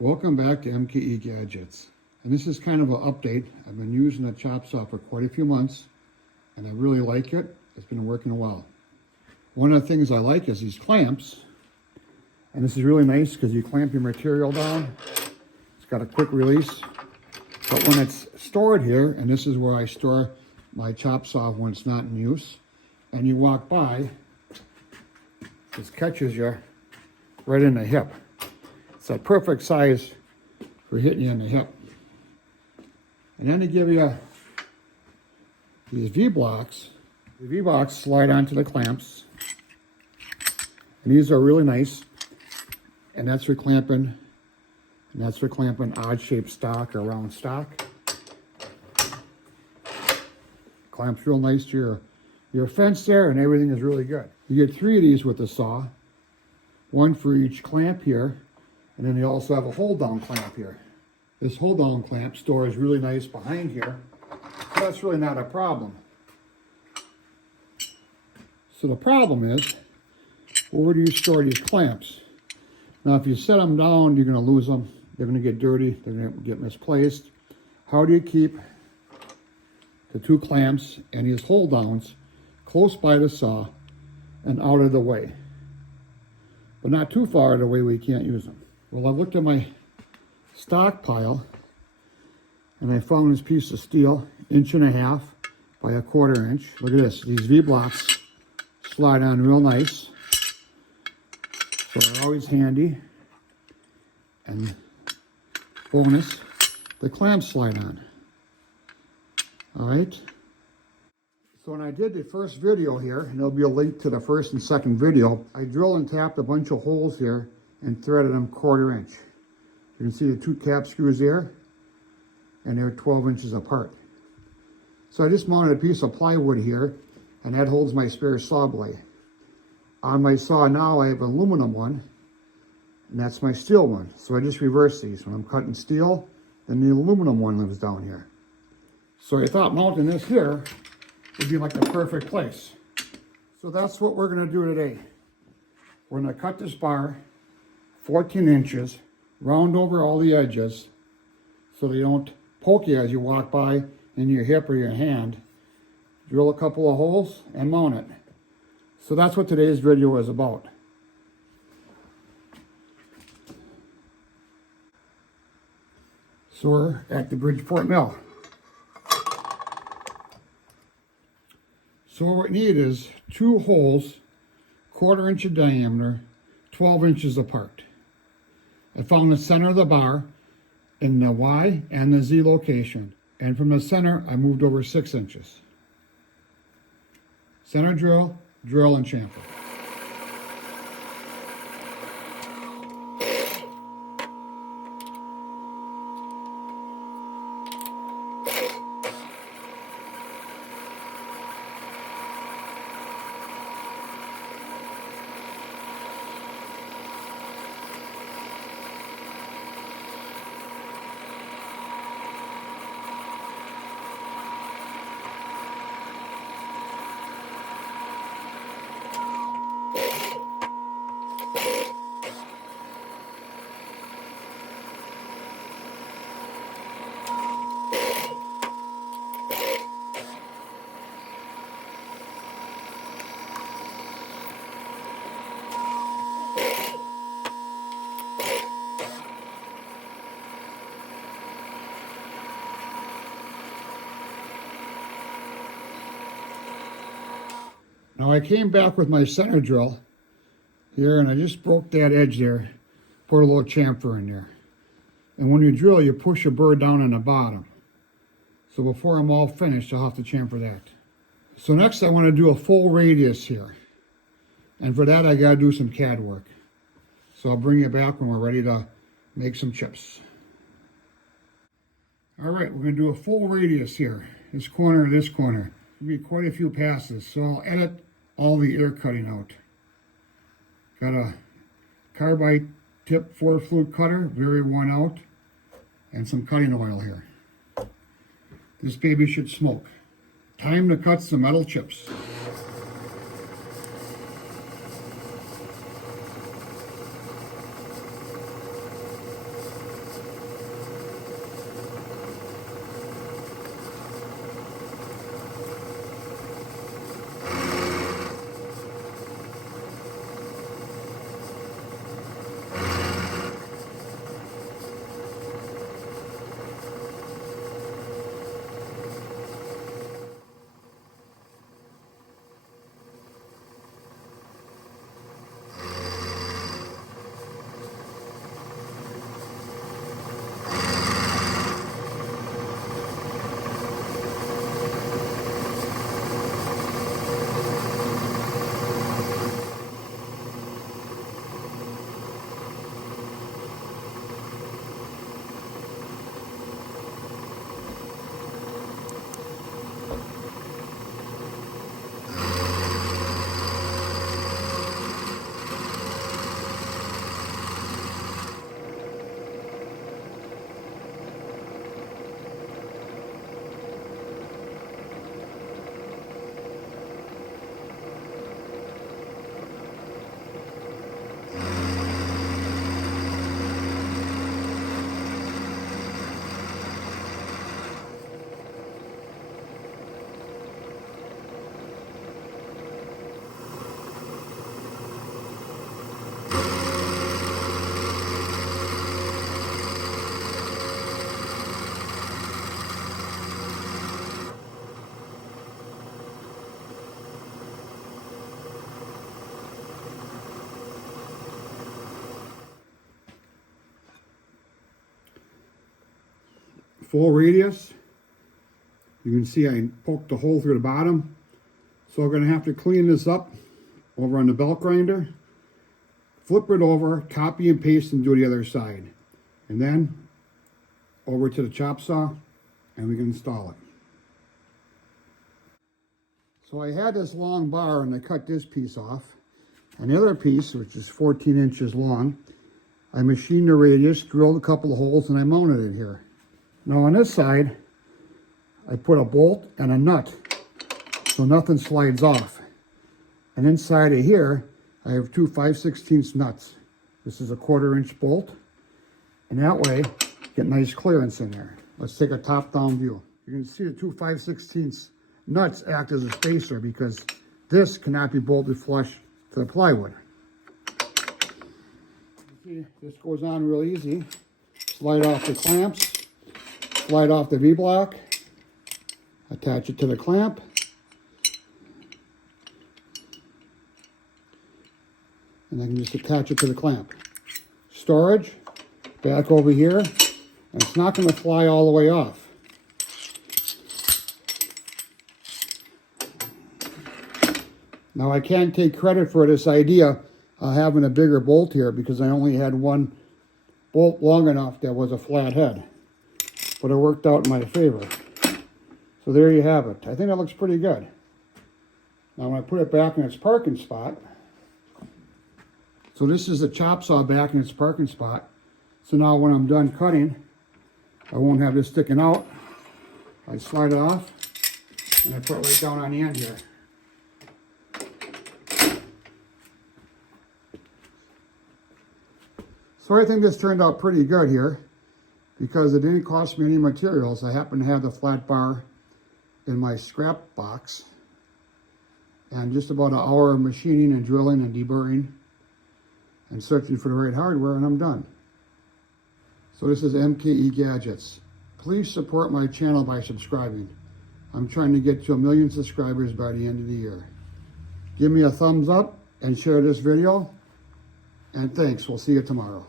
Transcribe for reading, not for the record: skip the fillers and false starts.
Welcome back to MKE Gadgets. And this is kind of an update. I've been using the chop saw for quite a few months and I really like it. It's been working well. One of the things I like is these clamps. And this is really nice because you clamp your material down. It's got a quick release. But when it's stored here, and this is where I store my chop saw when it's not in use, and you walk by, this catches you right in the hip. It's a perfect size for hitting you in the hip. And then they give you these V-blocks. The V-blocks slide onto the clamps. And these are really nice. And that's for clamping. And that's for clamping odd-shaped stock or round stock. Clamps real nice to your fence there, and everything is really good. You get 3 of these with the saw. One for each clamp here. And then you also have a hold-down clamp here. This hold-down clamp stores really nice behind here. So that's really not a problem. So the problem is, where do you store these clamps? Now if you set them down, you're going to lose them. They're going to get dirty. They're going to get misplaced. How do you keep the 2 clamps and these hold-downs close by the saw and out of the way? But not too far out of the way where you can't use them. Well, I looked at my stockpile and I found this piece of steel, 1.5 inches by 1/4 inch. Look at this. These V-blocks slide on real nice. So they're always handy. And bonus, the clamps slide on. All right. So when I did the first video here, and there'll be a link to the first and second video, I drilled and tapped a bunch of holes here and threaded them 1/4 inch. You can see the 2 cap screws there, and they're 12 inches apart. So I just mounted a piece of plywood here, and that holds my spare saw blade. On my saw now I have an aluminum one, and that's my steel one. So I just reverse these. When I'm cutting steel, then the aluminum one lives down here. So I thought mounting this here would be like the perfect place. So that's what we're going to do today. We're going to cut this bar 14 inches, round over all the edges so they don't poke you as you walk by in your hip or your hand. Drill a couple of holes and mount it. So that's what today's video is about. So we're at the Bridgeport Mill. So what we need is 2 holes, 1/4 inch in diameter, 12 inches apart. I found the center of the bar in the Y and the Z location. And from the center, I moved over 6 inches. Center drill, drill and chamfer. Now I came back with my center drill here and I just broke that edge there, put a little chamfer in there. And when you drill, you push your burr down on the bottom. So before I'm all finished, I'll have to chamfer that. So next I want to do a full radius here. And for that I got to do some CAD work. So I'll bring you back when we're ready to make some chips. All right, we're going to do a full radius here. This corner, this corner. It'll be quite a few passes. So I'll edit all the air cutting out. Got a carbide tip 4 flute cutter, very worn out, and some cutting oil here. This baby should smoke. Time to cut some metal chips. full radius. You can see I poked a hole through the bottom. So we're going to have to clean this up over on the belt grinder. Flip it over, copy and paste, and do the other side. And then over to the chop saw, and we can install it. So I had this long bar, and I cut this piece off. And the other piece, which is 14 inches long, I machined the radius, drilled a couple of holes, and I mounted it here. Now on this side, I put a bolt and a nut so nothing slides off. And inside of here, I have two 5/16 nuts. This is a 1/4 inch bolt, and that way, get nice clearance in there. Let's take a top-down view. You can see the two 5/16 nuts act as a spacer because this cannot be bolted flush to the plywood. See, this goes on real easy. Slide off the clamps, slide off the V-block, attach it to the clamp, and I can just attach it to the clamp. Storage, back over here, and it's not going to fly all the way off. Now I can't take credit for this idea of having a bigger bolt here because I only had one bolt long enough that was a flat head. But it worked out in my favor. So there you have it. I think that looks pretty good. Now when I put it back in its parking spot, so this is the chop saw back in its parking spot. So now when I'm done cutting, I won't have this sticking out. I slide it off and I put it right down on the end here. So I think this turned out pretty good here because it didn't cost me any materials. I happen to have the flat bar in my scrap box and just about an hour of machining and drilling and deburring and searching for the right hardware, and I'm done. So this is MKE Gadgets. Please support my channel by subscribing. I'm trying to get to 1 million subscribers by the end of the year. Give me a thumbs up and share this video. And thanks. We'll see you tomorrow.